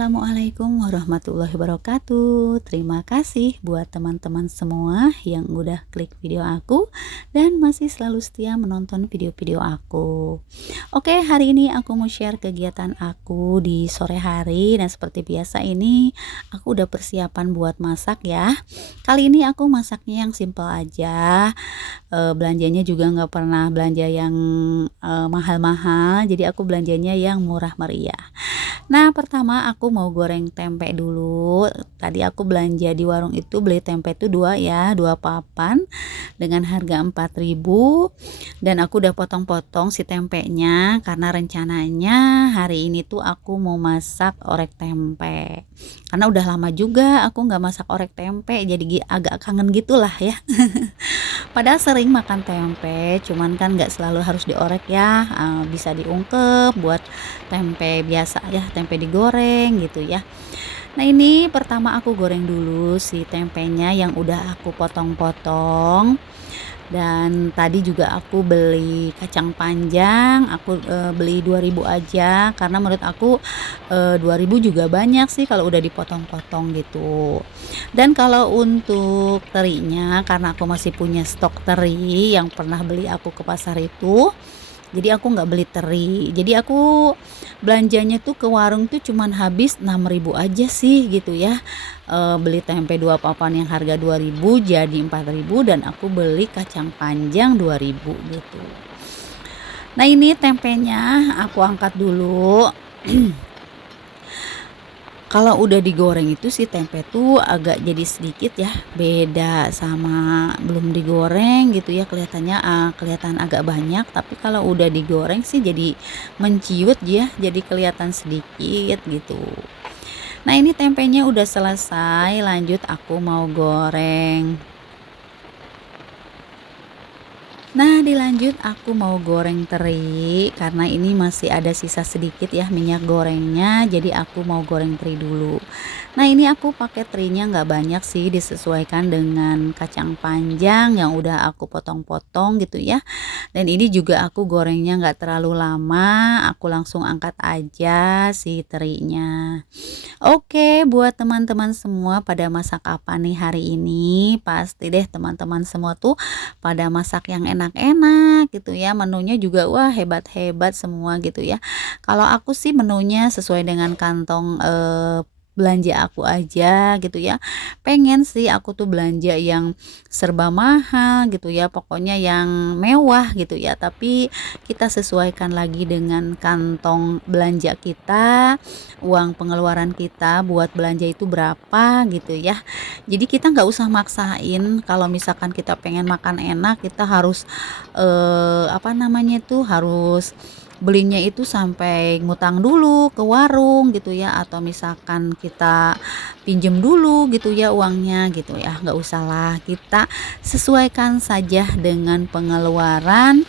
Assalamualaikum warahmatullahi wabarakatuh. Terima kasih buat teman-teman semua yang udah klik video aku dan masih selalu setia menonton video-video aku. Oke, hari ini aku mau share kegiatan aku di sore hari. Dan seperti biasa ini aku udah persiapan buat masak ya. Kali ini aku masaknya yang simple aja. Belanjanya juga nggak pernah belanja yang mahal-mahal. Jadi aku belanjanya yang murah meriah. Nah, pertama aku mau goreng tempe dulu. Tadi aku belanja di warung itu beli tempe itu dua ya, dua papan dengan harga 4.000. Dan aku udah potong-potong si tempenya karena rencananya hari ini tuh aku mau masak orek tempe. Karena udah lama juga aku nggak masak orek tempe, jadi agak kangen gitulah ya. Padahal sering makan tempe, cuman kan nggak selalu harus diorek ya, bisa diungkep buat tempe biasa ya, tempe digoreng gitu ya. Nah, ini pertama aku goreng dulu si tempenya yang udah aku potong-potong. Dan tadi juga aku beli kacang panjang, aku beli 2.000 aja karena menurut aku 2.000 juga banyak sih kalau udah dipotong-potong gitu. Dan kalau untuk terinya, karena aku masih punya stok teri yang pernah beli aku ke pasar itu, jadi aku nggak beli teri. Jadi aku belanjanya tuh ke warung tuh cuman habis 6.000 aja sih gitu ya. Beli tempe 2 papan yang harga 2.000 jadi 4.000, dan aku beli kacang panjang 2.000 gitu. Nah, ini tempenya aku angkat dulu. Kalau udah digoreng itu si tempe tuh agak jadi sedikit ya, beda sama belum digoreng gitu ya, kelihatannya kelihatan agak banyak, tapi kalau udah digoreng sih jadi menciut ya, jadi kelihatan sedikit gitu. Nah, ini tempenya udah selesai, lanjut aku mau goreng. Nah, dilanjut aku mau goreng teri karena ini masih ada sisa sedikit ya minyak gorengnya, jadi aku mau goreng teri dulu. Nah, ini aku pakai terinya nggak banyak sih, disesuaikan dengan kacang panjang yang udah aku potong-potong gitu ya. Dan ini juga aku gorengnya nggak terlalu lama, aku langsung angkat aja si terinya. Oke, buat teman-teman semua pada masak apa nih hari ini? Pasti deh teman-teman semua tuh pada masak yang enak-enak gitu ya. Menunya juga wah hebat-hebat semua gitu ya. Kalau aku sih menunya sesuai dengan kantong belanja aku aja gitu ya. Pengen sih aku tuh belanja yang serba mahal gitu ya, pokoknya yang mewah gitu ya, tapi kita sesuaikan lagi dengan kantong belanja kita, uang pengeluaran kita buat belanja itu berapa gitu ya. Jadi kita nggak usah maksain, kalau misalkan kita pengen makan enak kita harus apa namanya itu, harus belinya itu sampai ngutang dulu ke warung gitu ya, atau misalkan kita pinjem dulu gitu ya uangnya gitu ya. Nggak usah lah, kita sesuaikan saja dengan pengeluaran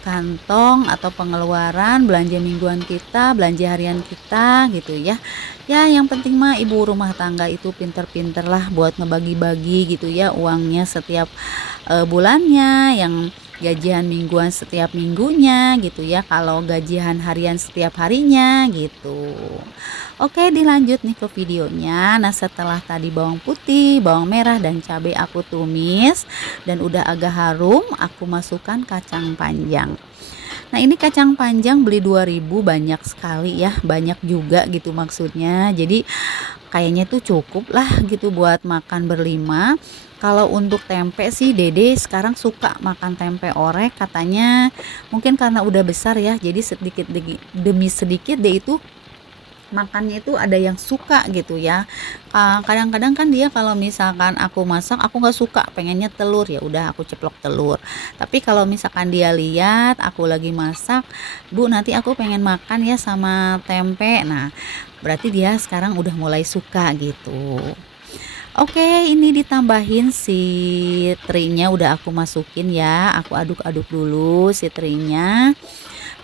kantong atau pengeluaran belanja mingguan kita, belanja harian kita gitu ya. Ya, yang penting mah ibu rumah tangga itu pinter-pinter lah buat ngebagi-bagi gitu ya uangnya setiap bulannya, yang gajian mingguan setiap minggunya gitu ya, kalau gajian harian setiap harinya gitu. Oke, dilanjut nih ke videonya. Nah, setelah tadi bawang putih, bawang merah dan cabai aku tumis dan udah agak harum, aku masukkan kacang panjang. Nah, ini kacang panjang beli 2.000 banyak sekali ya, banyak juga gitu maksudnya. Jadi kayaknya tuh cukup lah gitu buat makan berlima. Kalau untuk tempe sih Dede sekarang suka makan tempe orek, katanya mungkin karena udah besar ya, jadi sedikit demi sedikit dia itu makannya itu ada yang suka gitu ya. Kadang-kadang kan dia kalau misalkan aku masak aku nggak suka, pengennya telur, ya udah aku ceplok telur. Tapi kalau misalkan dia lihat aku lagi masak, Bu nanti aku pengen makan ya sama tempe, nah berarti dia sekarang udah mulai suka gitu. Oke, ini ditambahin si terinya udah aku masukin ya, aku aduk-aduk dulu si terinya.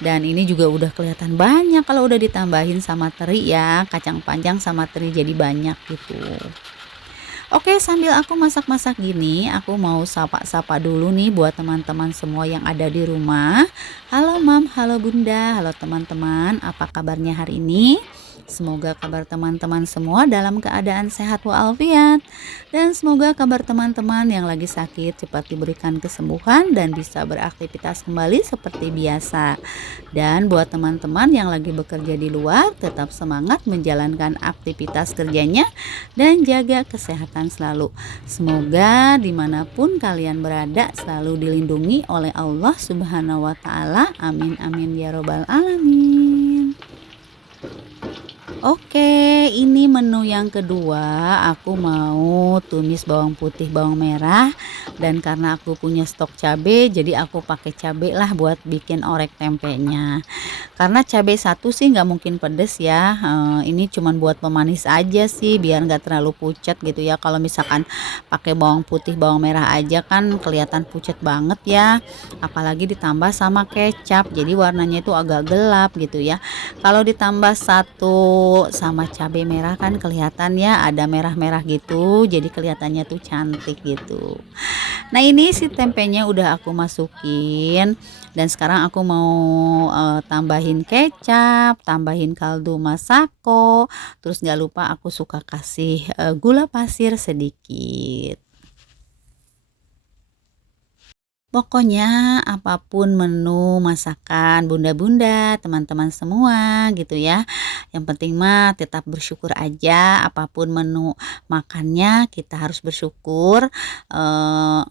Dan ini juga udah kelihatan banyak kalau udah ditambahin sama teri ya, kacang panjang sama teri jadi banyak gitu. Oke, sambil aku masak-masak gini, aku mau sapa-sapa dulu nih buat teman-teman semua yang ada di rumah. Halo Mam, halo Bunda, halo teman-teman, apa kabarnya hari ini? Semoga kabar teman-teman semua dalam keadaan sehat walafiat, dan semoga kabar teman-teman yang lagi sakit cepat diberikan kesembuhan dan bisa beraktivitas kembali seperti biasa. Dan buat teman-teman yang lagi bekerja di luar, tetap semangat menjalankan aktivitas kerjanya dan jaga kesehatan selalu. Semoga dimanapun kalian berada selalu dilindungi oleh Allah Subhanahu wa Ta'ala. Amin, amin ya Robbal 'Alamin. Oke, ini menu yang kedua. Aku mau tumis bawang putih, bawang merah, dan karena aku punya stok cabe, jadi aku pakai cabe lah buat bikin orek tempenya. Karena cabe satu sih nggak mungkin pedes ya. Ini cuman buat pemanis aja sih, biar nggak terlalu pucat gitu ya. Kalau misalkan pakai bawang putih, bawang merah aja kan kelihatan pucat banget ya. Apalagi ditambah sama kecap, jadi warnanya itu agak gelap gitu ya. Kalau ditambah satu sama cabai merah kan kelihatan ya ada merah-merah gitu, jadi kelihatannya tuh cantik gitu. Nah, ini si tempenya udah aku masukin, dan sekarang aku mau tambahin kecap, tambahin kaldu masako, terus nggak lupa aku suka kasih gula pasir sedikit. Pokoknya apapun menu masakan bunda-bunda, teman-teman semua gitu ya. Yang penting mah tetap bersyukur aja, apapun menu makannya kita harus bersyukur. eh,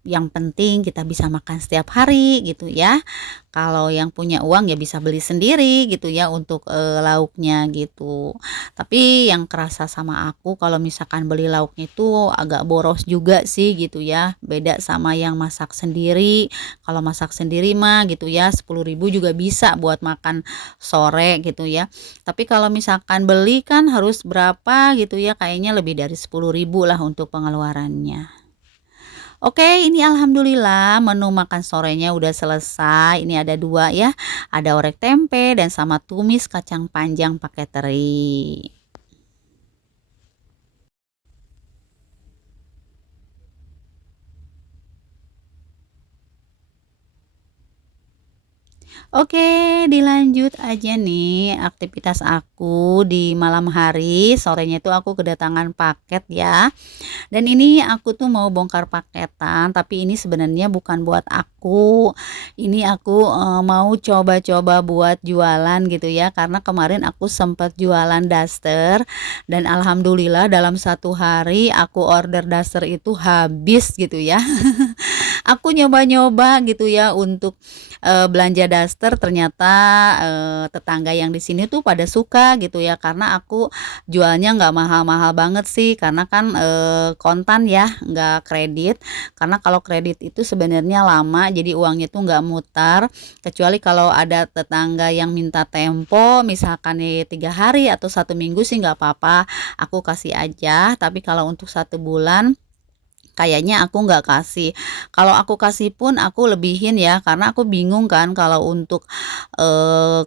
yang penting kita bisa makan setiap hari gitu ya. Kalau yang punya uang ya bisa beli sendiri gitu ya untuk lauknya gitu. Tapi yang kerasa sama aku kalau misalkan beli lauknya itu agak boros juga sih gitu ya. Beda sama yang masak sendiri. Kalau masak sendiri mah gitu ya 10.000 juga bisa buat makan sore gitu ya. Tapi kalau misalkan beli kan harus berapa gitu ya, kayaknya lebih dari 10.000 lah untuk pengeluarannya. Oke, ini alhamdulillah menu makan sorenya udah selesai. Ini ada dua ya, ada orek tempe dan sama tumis kacang panjang pakai teri. Oke, dilanjut aja nih aktivitas aku di malam hari. Sorenya itu aku kedatangan paket ya. Dan ini aku tuh mau bongkar paketan, tapi ini sebenarnya bukan buat aku. Ini aku mau coba-coba buat jualan gitu ya. Karena kemarin aku sempat jualan daster, dan alhamdulillah dalam satu hari aku order daster itu habis gitu ya. Aku nyoba-nyoba gitu ya untuk belanja daster, ternyata tetangga yang di sini tuh pada suka gitu ya, karena aku jualnya nggak mahal-mahal banget sih, karena kan kontan ya, nggak kredit. Karena kalau kredit itu sebenarnya lama, jadi uangnya tuh nggak mutar, kecuali kalau ada tetangga yang minta tempo misalkan nih 3 hari atau 1 minggu sih nggak apa-apa, aku kasih aja. Tapi kalau untuk 1 bulan kayaknya aku nggak kasih. Kalau aku kasih pun aku lebihin ya, karena aku bingung kan kalau untuk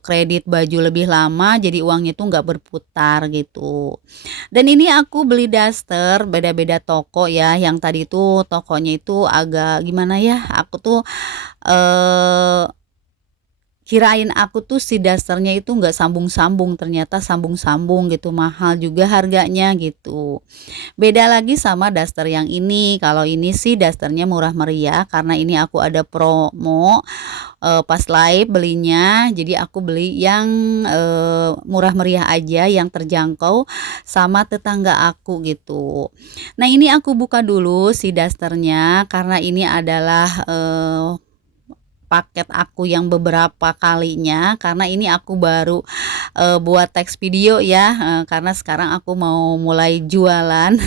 kredit baju lebih lama, jadi uangnya tuh nggak berputar gitu. Dan ini aku beli daster beda-beda toko ya. Yang tadi tuh tokonya itu agak gimana ya, aku tuh eh kirain aku tuh si dasternya itu nggak sambung-sambung, ternyata sambung-sambung gitu, mahal juga harganya gitu. Beda lagi sama daster yang ini. Kalau ini sih dasternya murah meriah karena ini aku ada promo pas live belinya. Jadi aku beli yang murah meriah aja, yang terjangkau sama tetangga aku gitu. Nah, ini aku buka dulu si dasternya karena ini adalah paket aku yang beberapa kalinya, karena ini aku baru buat teks video ya, karena sekarang aku mau mulai jualan.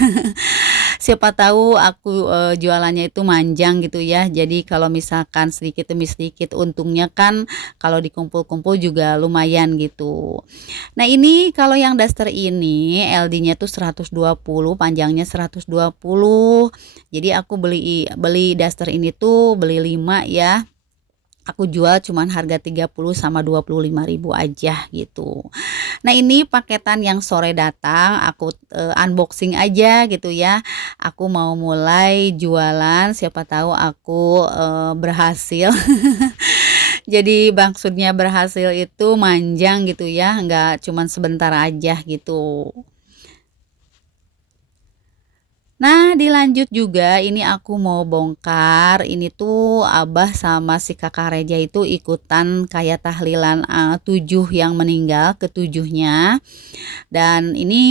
Siapa tahu aku jualannya itu manjang gitu ya. Jadi kalau misalkan sedikit demi sedikit untungnya kan kalau dikumpul-kumpul juga lumayan gitu. Nah, ini kalau yang daster ini LD-nya tuh 120, panjangnya 120. Jadi aku beli beli daster ini tuh beli 5 ya. Aku jual cuman harga 30 sama 25.000 aja gitu. Nah, ini paketan yang sore datang, aku unboxing aja gitu ya. Aku mau mulai jualan, siapa tahu aku berhasil. Jadi maksudnya berhasil itu manjang gitu ya, nggak cuman sebentar aja gitu. Nah, dilanjut juga ini aku mau bongkar, ini tuh Abah sama si Kakak Reja itu ikutan kayak tahlilan 7 yang meninggal, ketujuhnya. Dan ini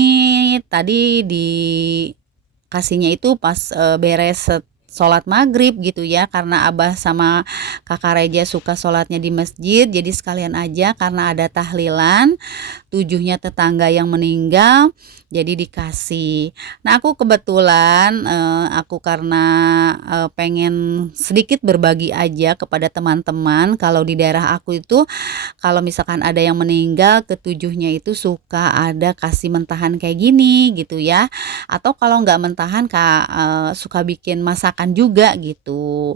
tadi dikasihnya itu pas beres sholat maghrib gitu ya, karena Abah sama Kakak Reja suka sholatnya di masjid, jadi sekalian aja karena ada tahlilan 7-nya tetangga yang meninggal, jadi dikasih. Nah, aku kebetulan aku karena pengen sedikit berbagi aja kepada teman-teman. Kalau di daerah aku itu kalau misalkan ada yang meninggal, ketujuhnya itu suka ada kasih mentahan kayak gini gitu ya. Atau kalau nggak mentahan suka bikin masakan juga gitu.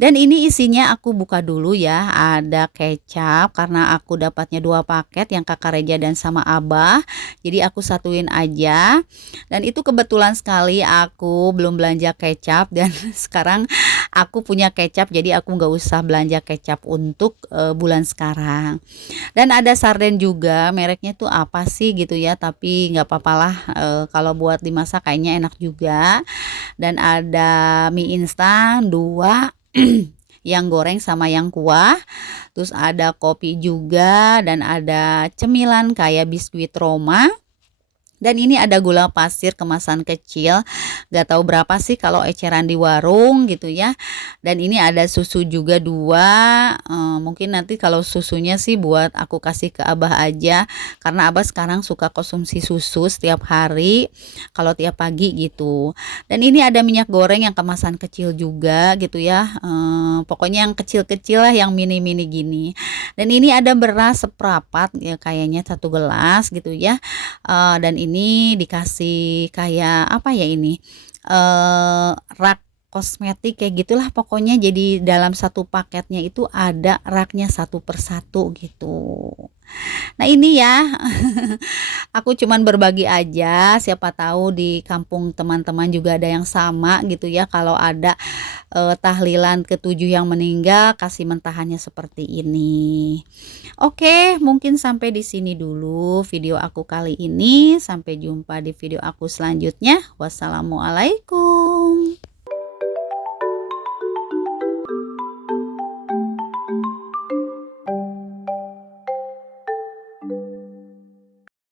Dan ini isinya aku buka dulu ya. Ada kecap karena aku dapatnya 2 paket yang Kakak Reja dan sama Abah. Jadi aku satuin aja. Dan itu kebetulan sekali aku belum belanja kecap dan sekarang aku punya kecap, jadi aku nggak usah belanja kecap untuk bulan sekarang. Dan ada sarden juga, mereknya tuh apa sih gitu ya, tapi nggak apa-apalah, kalau buat dimasak kayaknya enak juga. Dan ada mie instan 2 yang goreng sama yang kuah, terus ada kopi juga dan ada cemilan kayak biskuit Roma. Dan ini ada gula pasir kemasan kecil, gak tahu berapa sih kalau eceran di warung gitu ya. Dan ini ada susu juga 2, mungkin nanti kalau susunya sih buat aku kasih ke Abah aja, karena Abah sekarang suka konsumsi susu setiap hari, kalau tiap pagi gitu. Dan ini ada minyak goreng yang kemasan kecil juga gitu ya, pokoknya yang kecil-kecil lah, yang mini-mini gini. Dan ini ada beras seprapat ya, kayaknya 1 gelas gitu ya. Dan ini dikasih kayak apa ya ini, rak kosmetik kayak gitulah pokoknya, jadi dalam 1 paketnya itu ada raknya satu persatu gitu. Nah ini ya, aku cuman berbagi aja, siapa tahu di kampung teman-teman juga ada yang sama gitu ya, kalau ada tahlilan ke-7 yang meninggal kasih mentahannya seperti ini. Oke, mungkin sampai di sini dulu video aku kali ini. Sampai jumpa di video aku selanjutnya. Wassalamualaikum.